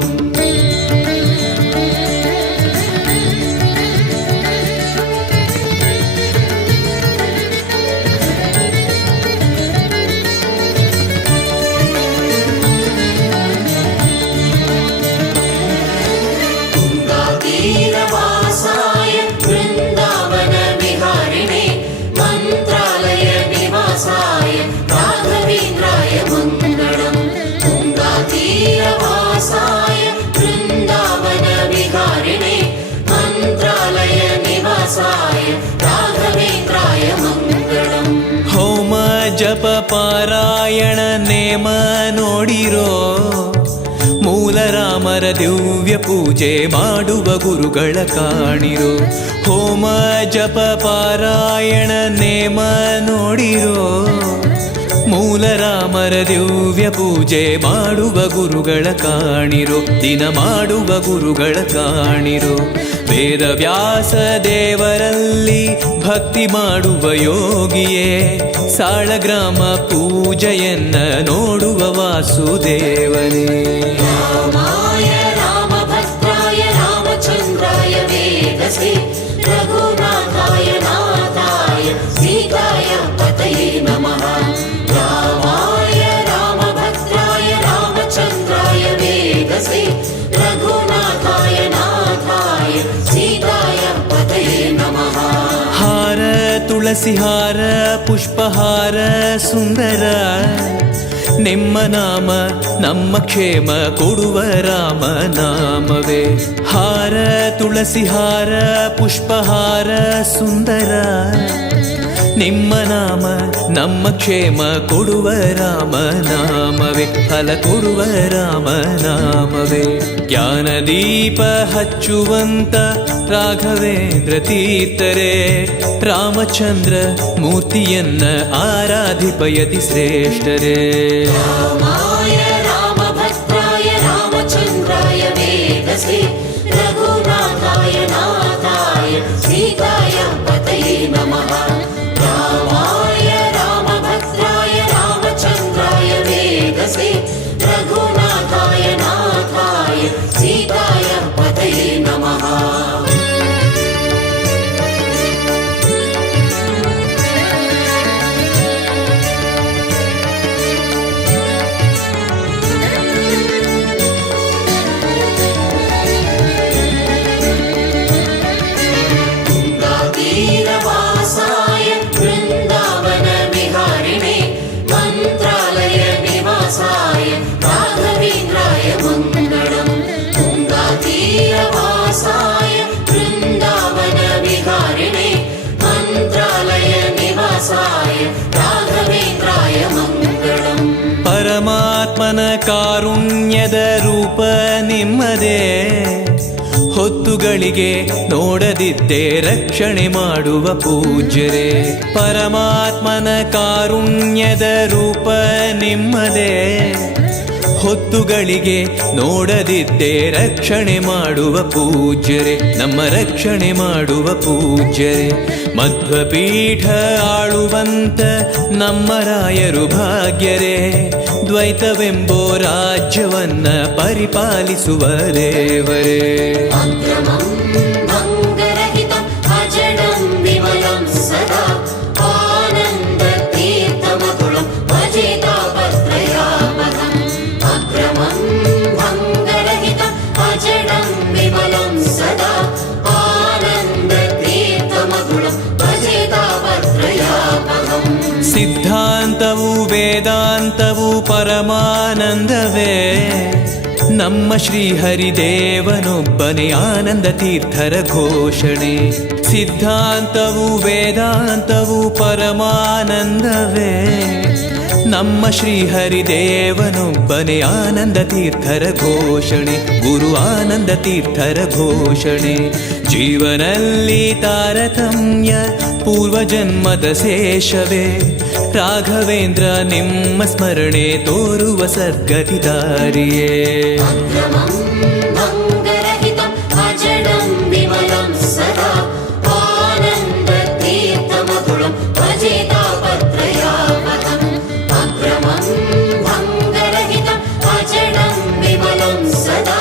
ಜಪ ಪಾರಾಯಣ ನೇಮ ನೋಡಿರೋ, ಮೂಲ ರಾಮರ ದಿವ್ಯ ಪೂಜೆ ಮಾಡುವ ಗುರುಗಳ ಕಾಣಿರೋ. ಹೋಮ ಜಪ ಪಾರಾಯಣ ನೇಮ ನೋಡಿರೋ, ಮೂಲ ರಾಮರ ದಿವ್ಯ ಪೂಜೆ ಮಾಡುವ ಗುರುಗಳ ಕಾಣಿರೋ, ದಿನ ಮಾಡುವ ಗುರುಗಳ ಕಾಣಿರೋ. ವೇದ ವ್ಯಾಸ ದೇವರಲ್ಲಿ ಭಕ್ತಿ ಮಾಡುವ ಯೋಗಿಯೇ, ಸಾಳಗ್ರಾಮ ಪೂಜೆಯನ್ನ ನೋಡುವ ವಾಸುದೇವನೇ. ರಾಮಾಯ ರಾಮಭದ್ರಾಯ ರಾಮಚಂದ್ರಾಯ ವೇದಸೇ, ರಘುನಾಥಾಯ ನಾಥಾಯ ಸೀತಾಯ ಪತಯೇ ನಮಃ. ರಾಮಾಯ ರಾಮಭದ್ರಾಯ ರಾಮಚಂದ್ರಾಯ ವೇದಸೇ, ರಘುನಾಥಾಯ ನಾಥಾಯ ಸೀತಾಯ ಪತಯೇ ನಮಃ. ಹಾರ ತುಳಸಿ ಹಾರ ಪುಷ್ಪಹಾರ ಸುಂದರ, ನಿಮ್ಮ ನಾಮ ನಮ್ಮ ಕ್ಷೇಮ ಕೊಡುವ ರಾಮ ನಾಮವೇ. ಹಾರ ತುಳಸಿ ಹಾರ ಪುಷ್ಪಹಾರ ಸುಂದರ, ನಿಮ್ಮ ನಾಮ ನಮ್ಮ ಕ್ಷೇಮ ಕೊಡುವ ರಾಮ ನಾಮವೇ. ಫಲ ಕೊಡುವ ರಾಮ ನಾಮವೇ. ಜ್ಞಾನದೀಪ ಹಚ್ಚುವಂತ ರಾಘವೇಂದ್ರ ತೀರ್ಥರೇ, ರಾಮಚಂದ್ರ ಮೂರ್ತಿಯನ್ನ ಆರಾಧಿಪಯತಿ ಶ್ರೇಷ್ಠರೇ. ರಾಮಾಯ ರಾಮಭದ್ರಾಯ ರಾಮಚಂದ್ರಾಯ ವೇದಸೇ, ರಘುನಾಥಾಯ ನಾಥಾಯ ಸೀತಾಯ ಪತಯೇ ನಮಃ. ರಾಮಾಯ ರಾಮಭದ್ರಾಯ ರಾಮಚಂದ್ರಾಯ ವೇದಸೇ, ರಘುನಾಥಾಯ ನಾಥಾಯ ಸೀತಾಯ ಪತಯೇ ನಮಃ. ತೀರವಾಸಾಯ ವೃಂದಾವನ ವಿಹಾರಿಣೆ, ಮಂತ್ರಾಲಯ ನಿವಾಸಾಯ ರಾಘವೇಂದ್ರಾಯ ಮಂಗಳಂ. ತುಂಗಾತೀರವಾಸಾಯ ವೃಂದಾವನ ವಿಹಾರಿಣೆ, ಮಂತ್ರಾಲಯ ನಿವಾಸಾಯ ರಾಘವೇಂದ್ರಾಯ ಮಂಗಳಂ. ಪರಮಾತ್ಮನ ಕಾರುಣ್ಯದ ರೂಪ ನಿಮ್ಮದೇ, ಹೊತ್ತುಗಳಿಗೆ ನೋಡದಿದ್ದೆ ರಕ್ಷಣೆ ಮಾಡುವ ಪೂಜ್ಯರೇ. ಪರಮಾತ್ಮನ ಕಾರುಣ್ಯದ ರೂಪ ನಿಮ್ಮದೇ, ಹೊತ್ತುಗಳಿಗೆ ನೋಡದಿದ್ದೆ ರಕ್ಷಣೆ ಮಾಡುವ ಪೂಜ್ಯರೇ. ನಮ್ಮ ರಕ್ಷಣೆ ಮಾಡುವ ಪೂಜ್ಯರೇ. ಮಧ್ವಪೀಠ ಆಳುವಂತ ನಮ್ಮ ರಾಯರು ಭಾಗ್ಯರೇ, ದ್ವೈತವೆಂಬೋ ರಾಜ್ಯವನ್ನ ಪರಿಪಾಲಿಸುವ ದೇವರೇ. ಅಕ್ರಮಂ ಭಂಗರಹಿತಂ ಅಜಡಂ ವಿಮಲಂ ಸದಾ, ಆನಂದ ತೀರ್ಥಮತುಳಂ ಭಜೇತಾಪತ್ರಯಾಪಕಂ. ಅಕ್ರಮಂ ಭಂಗರಹಿತಂ ಅಜಡಂ ವಿಮಲಂ ಸದಾ, ಆನಂದ ತೀರ್ಥಮತುಳಂ ಭಜೇತಾಪತ್ರಯಾಪಕಂ. ಸಿದ್ಧಾಂತವು ವೇದಾಂತವು ಪರಮಾನಂದವೇ, ನಮ್ಮ ಶ್ರೀಹರಿದೇವನೊಬ್ಬನೇ ಆನಂದ ತೀರ್ಥರ ಘೋಷಣೆ. ಸಿದ್ಧಾಂತವು ವೇದಾಂತವು ಪರಮಾನಂದವೇ, ನಮ್ಮ ಶ್ರೀಹರಿದೇವನೊಬ್ಬನೇ ಆನಂದ ತೀರ್ಥರ ಘೋಷಣೆ. ಗುರು ಆನಂದ ತೀರ್ಥರ ಘೋಷಣೆ. ಜೀವನಲ್ಲಿ ತಾರತಮ್ಯ ಪೂರ್ವಜನ್ಮದ ಶೇಷವೇ, ರಾಘವೇಂದ್ರ ನಿಮ್ಮ ಸ್ಮರಣೆ ತೋರುವ ಸದ್ಗತಿ ದಾರಿಯೇ. ಅಕ್ರಮಂ ಭಂಗರಹಿತಂ ಅಜಡಂ ವಿಮಲಂ ಸದಾ, ಆನಂದ ತೀರ್ಥಮತುಳಂ ಭಜೇತಾಪತ್ರಯಾಪಕಂ. ಅಕ್ರಮಂ ಭಂಗರಹಿತಂ ಅಜಡಂ ವಿಮಲಂ ಸದಾ,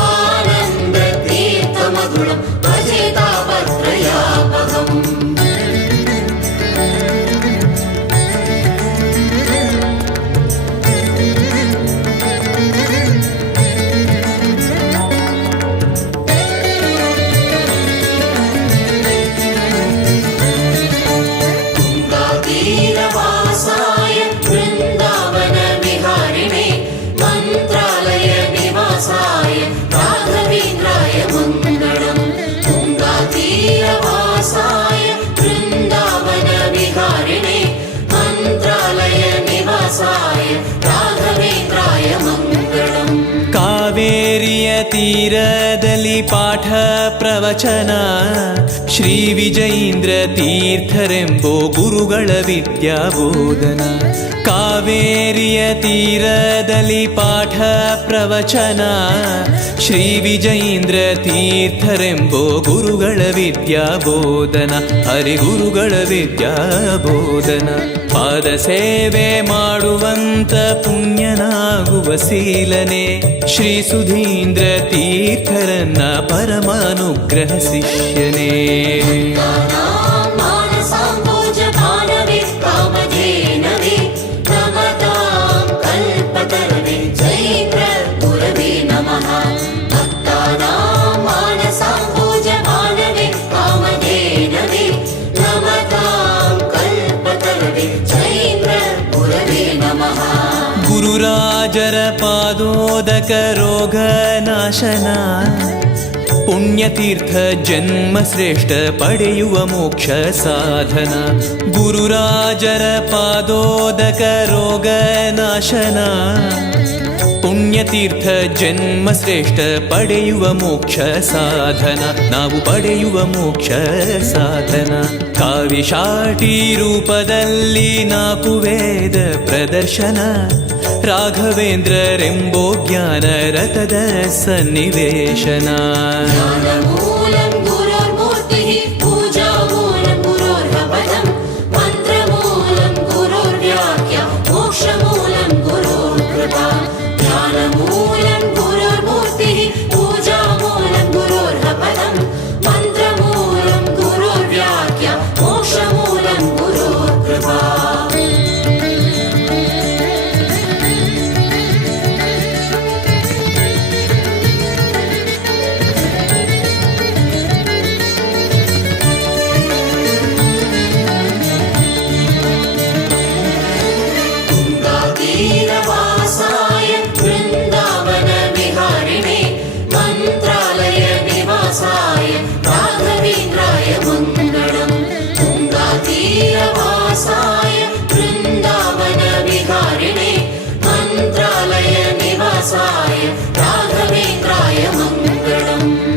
ಆನಂದ ತೀರ್ಥಮತುಳಂ ಭಜೇತಾಪತ್ರಯಾಪಕಂ. वृंदावन विहारिणे मंत्रालय निवासा ತೀರದಲ್ಲಿ ಪಾಠ ಪ್ರವಚನ ಶ್ರೀ ವಿಜಯೀಂದ್ರ ತೀರ್ಥರೆಂಬೋ ಗುರುಗಳ ವಿದ್ಯಾಬೋಧನ. ಕಾವೇರಿಯ ತೀರದಲ್ಲಿ ಪಾಠ ಪ್ರವಚನ ಶ್ರೀ ವಿಜಯೀಂದ್ರ ತೀರ್ಥರೆಂಬೋ ಗುರುಗಳ ವಿದ್ಯಾಬೋಧನ. ಹರಿಗುರುಗಳ ವಿದ್ಯಾಬೋಧನ. ಪಾದ ಸೇವೆ ಮಾಡುವಂತ ಪುಣ್ಯನಾಗುವ ಶೀಲನೆ ಶ್ರೀ ಸುಧೀಂದ್ರ ತೀರ್ಥರನ್ನ ಪರಮಾನುಗ್ರಹ ಶಿಷ್ಯನೇ. ಗುರುರಾಜರ ಪಾದೋದಕ ರೋಗ ನಾಶನ ಪುಣ್ಯತೀರ್ಥ ಜನ್ಮ ಶ್ರೇಷ್ಠ ಪಡೆಯುವ ಮೋಕ್ಷ ಸಾಧನ. ಗುರುರಾಜರ ಪಾದೋದಕ ರೋಗ ನಾಶನ ಪುಣ್ಯತೀರ್ಥ ಜನ್ಮ ಶ್ರೇಷ್ಠ ಪಡೆಯುವ ಮೋಕ್ಷ ಸಾಧನ. ನಾವು ಪಡೆಯುವ ಮೋಕ್ಷ ಸಾಧನ. ಕಾವಿಶಾಟಿ ರೂಪದಲ್ಲಿ 4 ವೇದ ಪ್ರದರ್ಶನ ರಾಘವೇಂದ್ರರೆಂಬೋ ಜ್ಞಾನ ರಥದ ಸನ್ನಿವೇಶನ.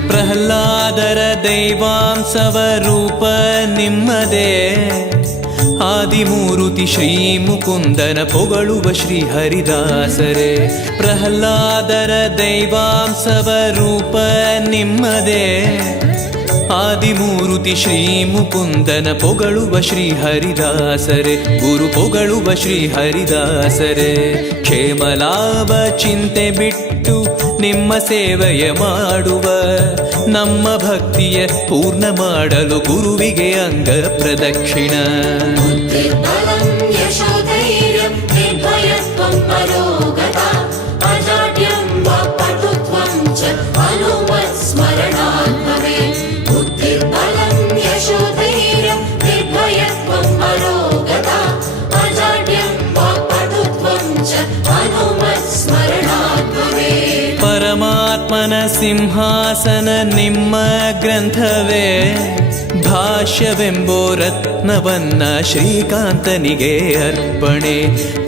ಪ್ರಹ್ಲಾದರ ದೈವಾಂಶವ ರೂಪ ನಿಮ್ಮದೇ ಆದಿಮೂರುತಿ ಶ್ರೀ ಮುಕುಂದನ ಪೊಗಳುವ ಶ್ರೀ ಹರಿದಾಸರೇ. ಪ್ರಹ್ಲಾದರ ದೈವಾಂಶವ ರೂಪ ನಿಮ್ಮದೇ ಆದಿಮೂರುತಿ ಶ್ರೀ ಮುಕುಂದನ ಪೊಗಳುವ ಶ್ರೀ ಹರಿದಾಸರೇ. ಗುರು ಪೊಗಳುವ ಶ್ರೀ ಹರಿದಾಸರೇ. ಕ್ಷೇಮಲಾಭ ಚಿಂತೆ ಬಿಟ್ಟು ನಿಮ್ಮ ಸೇವೆಯ ಮಾಡುವ ನಮ್ಮ ಭಕ್ತಿಯ ಪೂರ್ಣ ಮಾಡಲು ಗುರುವಿಗೆ ಅಂಗ ಪ್ರದಕ್ಷಿಣ. ಪರಮಾತ್ಮನ ಸಿಂಹಾಸನ ನಿಮ್ಮ ಗ್ರಂಥವೇ ಭಾಷ್ಯವೆಂಬೋ ರತ್ನವನ್ನ ಶ್ರೀಕಾಂತನಿಗೆ ಅರ್ಪಣೆ.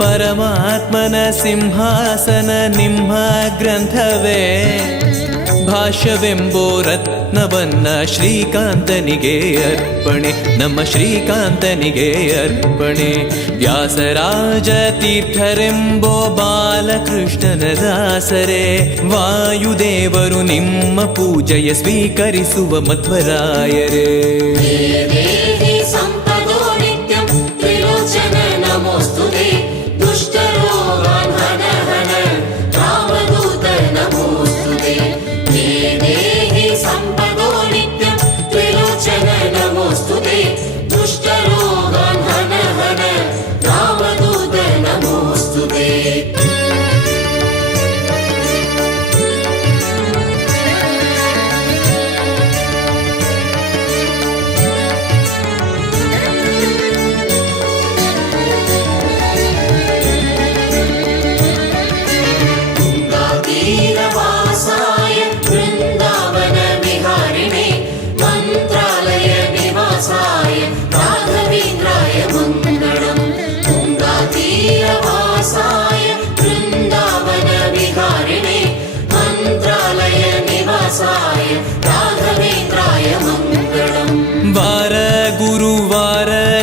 ಪರಮಾತ್ಮನ ಸಿಂಹಾಸನ ನಿಮ್ಮ ಗ್ರಂಥವೇ ಭಾಷ್ಯವೆಂಬೋ ರತ್ನವನ್ನ ಶ್ರೀಕಾಂತನಿಗೆ ಅರ್ಪಣೆ. ನಮ್ಮ ಶ್ರೀಕಾಂತನಿಗೆ ಅರ್ಪಣೆ. ವ್ಯಾಸರಾಜ ತೀರ್ಥರೆಂಬೋ ಬಾಲಕೃಷ್ಣನ ದಾಸರೇ. ವಾಯುದೇವರು ನಿಮ್ಮ ಪೂಜೆಯ ಸ್ವೀಕರಿಸುವ ಮಧ್ವರಾಯರೇ.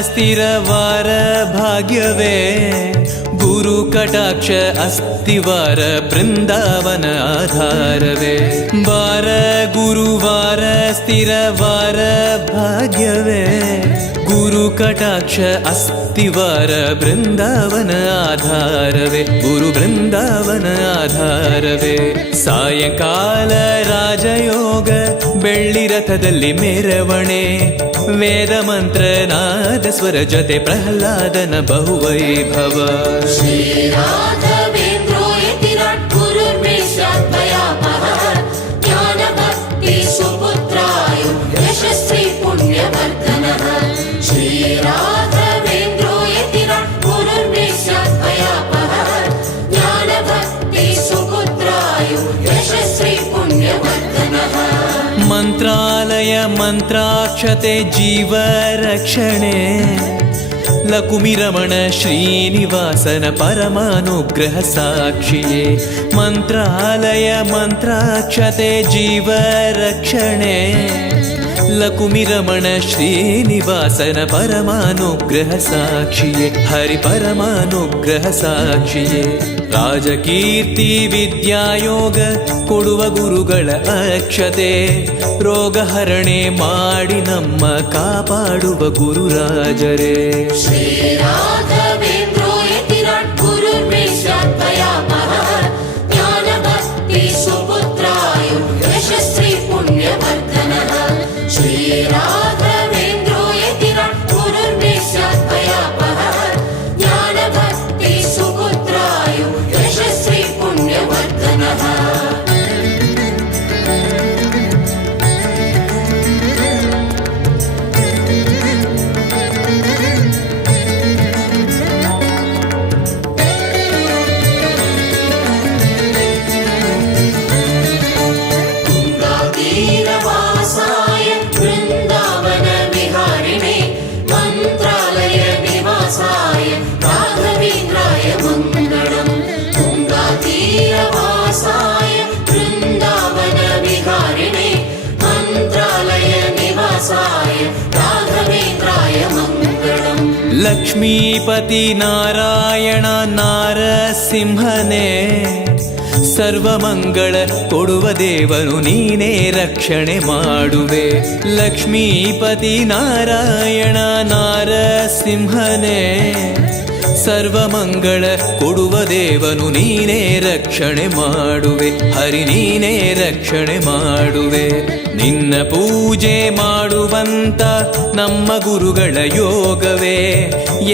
ಸ್ಥಿರವಾರ ಭಾಗ್ಯವೇ ಗುರು ಕಟಾಕ್ಷ ಅಸ್ತಿವಾರ ಬೃಂದಾವನ ಆಧಾರವೇ ವಾರ ಗುರುವಾರ ಸ್ಥಿರವಾರ ಭಾಗ್ಯವೇ ಗುರು ಕಟಾಕ್ಷ ಅಸ್ತಿವಾರ ಬೃಂದಾವನ ಆಧಾರವೇ ಗುರು ಬೃಂದಾವನ ಆಧಾರವೇ ಸಾಯಂಕಾಲ ರಾಜಯೋಗ ಬೆಳ್ಳಿ ರಥದಲ್ಲಿ ಮೆರವಣೆ ವೇದ ಮಂತ್ರ ನಾದ ಸ್ವರ ಜೊತೆ ಪ್ರಹ್ಲಾದನ ಬಹುವೈಭವ श्रीराघवेन्द्रो यतिराट् गुरुर्मेषाद्वयापः ज्ञानभक्ति सुपुत्राय यशस्वी पुण्यवर्धनः श्रीराघवेन्द्रो यतिराट् गुरुर्मेषाद्वयापः ज्ञानभक्ति सुपुत्राय यशस्वी पुण्यवर्धनः ಮಂತ್ರಾಲಯ ಮಂತ್ರಾಕ್ಷತೆ ಜೀವ ರಕ್ಷಣೆ ಲಕುಮಿರಮಣ ಶ್ರೀನಿವಾಸನ ಪರಮಾನುಗ್ರಹ ಸಾಕ್ಷಿಯೇ ಮಂತ್ರಾಲಯ ಮಂತ್ರಾಕ್ಷತೆ ಜೀವ ರಕ್ಷಣೆ ಲಕುಮಿರಮಣ ಶ್ರೀನಿವಾಸನ ಪರಮಾನುಗ್ರಹ ಸಾಕ್ಷಿಯೇ ಹರಿ ಪರಮಾನುಗ್ರಹ ಸಾಕ್ಷಿಯೇ ರಾಜಕೀರ್ತಿ ವಿದ್ಯಾಯೋಗ ಕೊಡುವ ಗುರುಗಳ ಅಕ್ಷತೆ ರೋಗಹರಣೆ ಮಾಡಿ ನಮ್ಮ ಕಾಪಾಡುವ ಗುರುರಾಜರೇ श्रीराघवेन्द्रो यतिराट् गुरुर्मेषाद्वयापः ज्ञानभक्ति सुपुत्राय यशस्वी पुण्यवर्धनः श्रीराघवेन्द्रो यतिराट् गुरुर्मेषाद्वयापः ज्ञानभक्ति सुपुत्राय यशस्वी पुण्यवर्धनः गङ्गातीरवासाय वृन्दावन विहारिणे मन्त्रालय निवासाय राघवेन्द्राय मङ्गलम् गङ्गातीरवासाय वृन्दावन विहारिणे मन्त्रालय निवासाय राघवेन्द्राय मङ्गलम् ಲಕ್ಷ್ಮೀಪತಿ ನಾರಾಯಣ ನಾರಸಿಂಹನೇ ಸರ್ವಮಂಗಳ ಕೊಡುವ ದೇವನು ನೀನೇ ರಕ್ಷಣೆ ಮಾಡುವೆ ಲಕ್ಷ್ಮೀಪತಿ ನಾರಾಯಣ ನಾರಸಿಂಹನೇ ಸರ್ವಮಂಗಳ ಕೊಡುವ ದೇವನು ನೀನೇ ರಕ್ಷಣೆ ಮಾಡುವೆ ಹರಿ ನೀನೇ ರಕ್ಷಣೆ ಮಾಡುವೆ ನಿನ್ನ ಪೂಜೆ ಮಾಡುವಂತ ನಮ್ಮ ಗುರುಗಳ ಯೋಗವೇ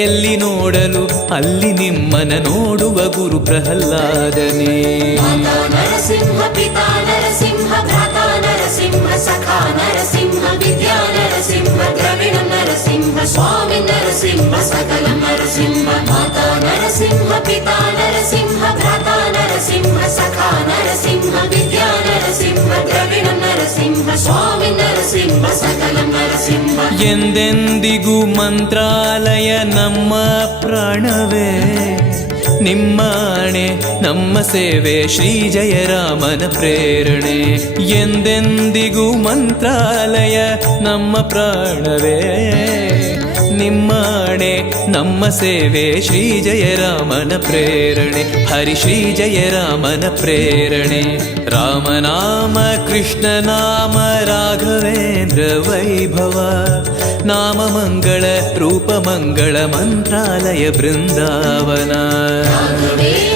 ಎಲ್ಲಿ ನೋಡಲು ಅಲ್ಲಿ ನಿಮ್ಮನ ನೋಡುವ ಗುರು ಪ್ರಹ್ಲಾದನೇ माता नरसिंह पिता नरसिंह भ्राता नरसिंह सखा नरसिंह विद्या नरसिंह द्रविण नरसिंह स्वामी नरसिंह सकलं नरसिंह माता नरसिंह पिता नरसिंह भ्राता नरसिंह सखा नरसिंह विद्या नरसिंह द्रविण नरसिंह स्वामी नरसिंह सकलं नरसिंह ಎಂದೆಂದಿಗೂ ಮಂತ್ರಾಲಯ ನಮ್ಮ ಪ್ರಾಣವೇ ನಿಮ್ಮಾಣೆ ನಮ್ಮ ಸೇವೆ ಶ್ರೀ ಜಯರಾಮನ ಪ್ರೇರಣೆ ಎಂದೆಂದಿಗೂ ಮಂತ್ರಾಲಯ ನಮ್ಮ ಪ್ರಾಣವೇ ನಿಮ್ಮಾಣೆ ನಮ್ಮ ಸೇವೆ ಶ್ರೀ ಜಯರಾಮನ ಪ್ರೇರಣೆ ಹರಿ ಶ್ರೀ ಜಯರಾಮನ ಪ್ರೇರಣೆ ರಾಮನಾಮ ಕೃಷ್ಣನಾಮ ರಾಘವೇಂದ್ರ ವೈಭವ ನಾಮ ಮಂಗಳ ರೂಪ ಮಂಗಳ ಮಂತ್ರಾಲಯ ಬೃಂದಾವನ राघवेन्द्र